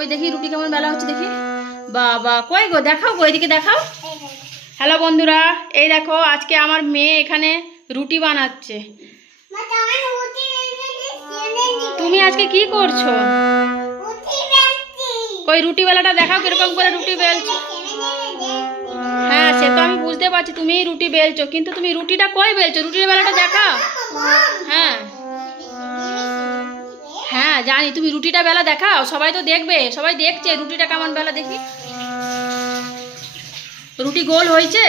কই দেখি রুটি কেমন বেলা হচ্ছে দেখি। বাবা কই গো, দেখাও গো, এদিকে দেখাও। হ্যালো বন্ধুরা, এই দেখো আজকে আমার মেয়ে এখানে রুটি বানাচ্ছে। তুমি আজকে কি করছো? কই রুটি বেলাটা দেখাও, কিরকম করে রুটি বেলছো। হ্যাঁ সে তো আমি বুঝতে পারছি তুমিই রুটি বেলছো, কিন্তু তুমি রুটিটা কই বেলছো, রুটির বেলাটা দেখাও। হ্যাঁ হ্যাঁ জানি, তুমি রুটিটা বেলা দেখাও, সবাই তো দেখবে, সবাই দেখছে রুটিটা কেমন বেলা দেখি। রুটি গোল হয়েছে?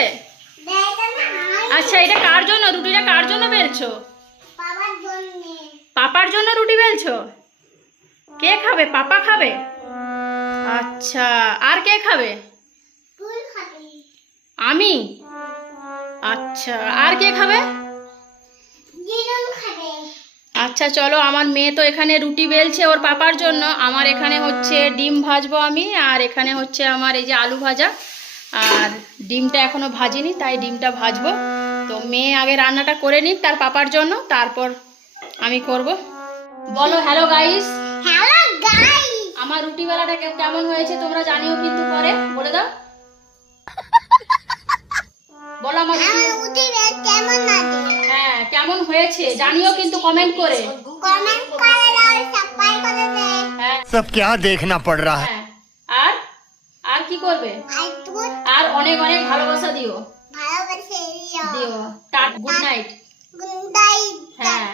আচ্ছা এটা কার জন্য, রুটিটা কার জন্য বেলছো? পাপার জন্য রুটি বেলছো? কে খাবে? পাপা খাবে? আচ্ছা আর কে খাবে? আমি? আচ্ছা আর কে খাবে? আচ্ছা চলো, আমার মেয়ে তো এখানে রুটি বেলছে ওর পাপার জন্য, আমার এখানে হচ্ছে ডিম ভাজবো আমি, আর এখানে হচ্ছে আমার এই যে আলু ভাজা, আর ডিমটা এখনো ভাজিনি তাই ডিমটা ভাজবো। তো মেয়ে আগে রান্নাটা করে নিক তার পাপার জন্য, তারপর আমি করব। বলো হ্যালো গাইস। আমার রুটি বেলাটা কেমন হয়েছে তোমরা জানিও কিন্তু পরে, বলে দাও। বলো আমার রুটি কেমন লাগে, হ্যাঁ কেমন হয়েছে জানিও কিন্তু কমেন্ট করে। হ্যাঁ सब क्या देखना पड़ रहा है। হ্যাঁ আর আর কি করবে, আর অনেক অনেক ভালোবাসা দিও। দিও। Good night. হ্যাঁ